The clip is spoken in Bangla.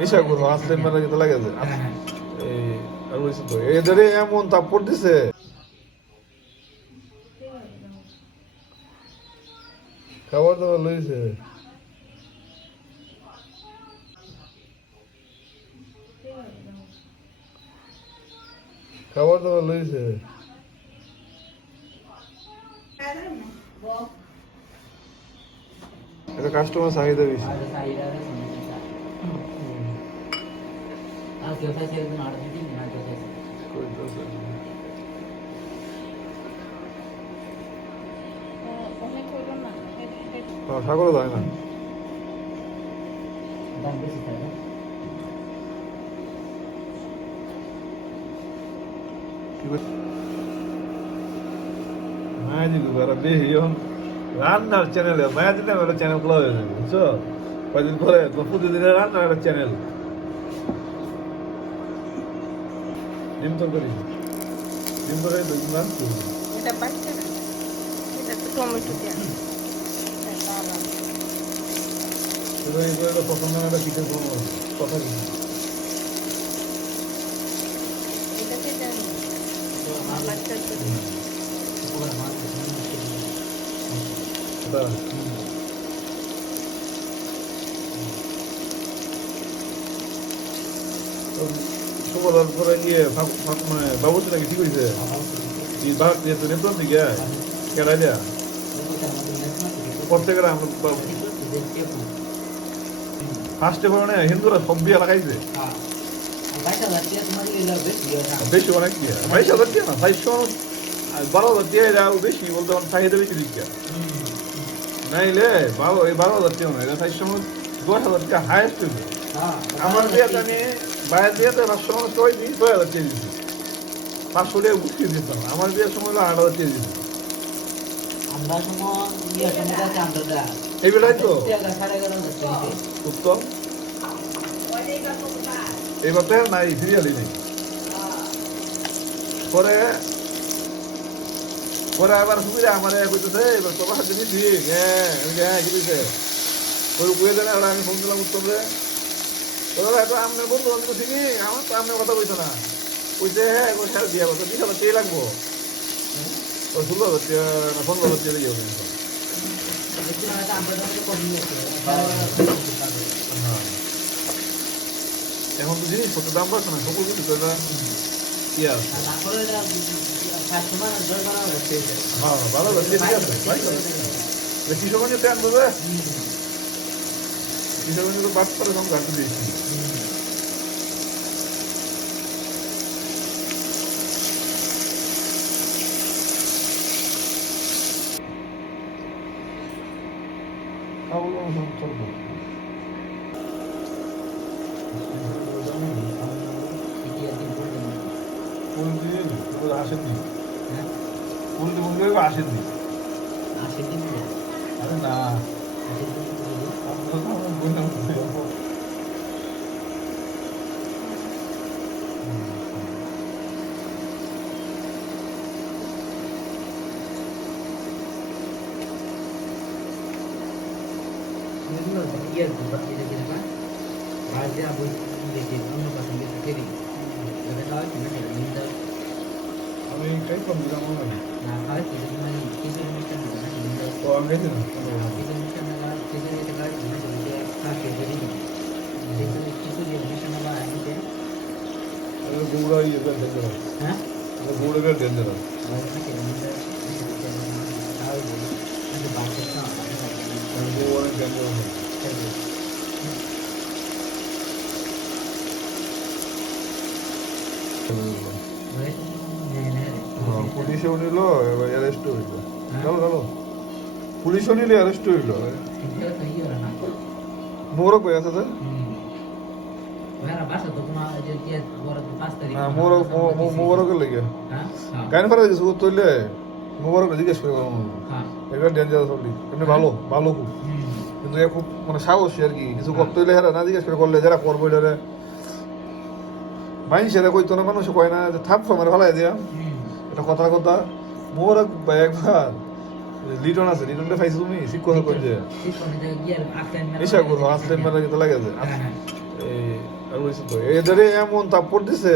নিশা করবো আসলে মেলা যেতে লাগে যে এই আর বলছি তো এদের এমন তাপড় দিছে খাবার দাবার লইছে খাবার দাবার লইছে এটা কাস্টমার চাহিদা বেশি সাগরে যায় না রান্নার চ্যানেলে মায়া দিলে একটা চ্যানেল খোলা হয়ে যাবে বুঝছো কয়েকদিন পরে প্রতিদিনের রান্নার একটা চ্যানেল ডিম তরকারি রান্না এটা বাচ্চা না এটা তো টমেটো দিয়ে পছন্দ না একটা পিঠের কথা কি এটাতে জানি বাচ্চা সকালের পরে গিয়ে মানে বাবুতে নাকি ঠিক হয়েছে নেতন দিকে কেডা দিয়া প্রত্যেকের আমরা ফার্স্টে মানে হিন্দুরা সবজি লাগাইছে বেশি অনেক দিয়ে 22,000 দিয়ে না 12,000 দিয়ে যাও বেশি বলতে চাহিদা বেশি দিচ্ছে নাইলে 12,000 দিয়ে না এটা 10,000 দিয়ে হাইয়েস্ট হইবে আমার দিয়ে আমি বাইরে দিয়ে তো 500 মানুষ সবাই দিই 6,000 দিয়ে দিচ্ছি 500 দিয়ে উঠিয়ে দিতাম আমার বিয়ের সময় হলো 8,000 দিয়ে দিচ্ছি এইবেলাই তো উত্তম এইবার তো নাই সিরিয়ালই নেই পরে আবার সুবিধা আমার কইতেছে এবার তোমার হাতে নিচ্ছি হ্যাঁ কি দিছে ওই কুয়ে দেন আমি ফোন দিলাম উত্তম রে ওরা তো আপনার বন্ধু বান্ধব ঠিকই আমার তো আপনার কথা বলছো না কইছে হ্যাঁ স্যার দিয়া বলতো 20,000 টাকা লাগবো ও 16,000 না 15,000 টাকা দিয়ে যাবে এখন তো জিনিসপত্র দাম বাড়ছে না সকল কিছু তো কি আছে হ্যাঁ ভালো ঠিক আছে কৃষকগঞ্জে ট্যান দেবে কৃষকগঞ্জে তো বাদ করে সব ঘাটতে দিয়েছি চলবে আসেননি পুরুলি মন্দিরে আসেননি আরে না আমি খাই কম দিলাম তো আমি খাইছি না গুড়া ডেঞ্জারাস হ্যাঁ গুড়া ডেঞ্জারাস অনেক ডেঞ্জারাস পুলিশও নিল এবার অ্যারেস্ট হইল চলো পুলিশও নিলে অ্যারেস্ট হইল মোরক হয়ে আছে না মোবারকের লেগে গাইন ফারা দিয়েছে ও তৈলে মোবারক জিজ্ঞেস করে এবার ডেঞ্জারাস হলি এমনি ভালো খুব কিন্তু এ খুব মানে সাহসী আর কি কিছু করতে হইলে হেরা না জিজ্ঞেস করে করলে যারা করবো এটা মাইন সেটা কইতো না মানুষ কয় না যে থাপ আমার ভালাই দিয়া এটা কথা মোবারক ভাই একবার লিটন আছে, লিটনটা পাইছো তুমি? শিক্ষক করে যে এসা করো আসলে মেলা লাগে হ্যাঁ, হ্যাঁ। এই আর বলছি তো এদের এমন তাপ পড়তেছে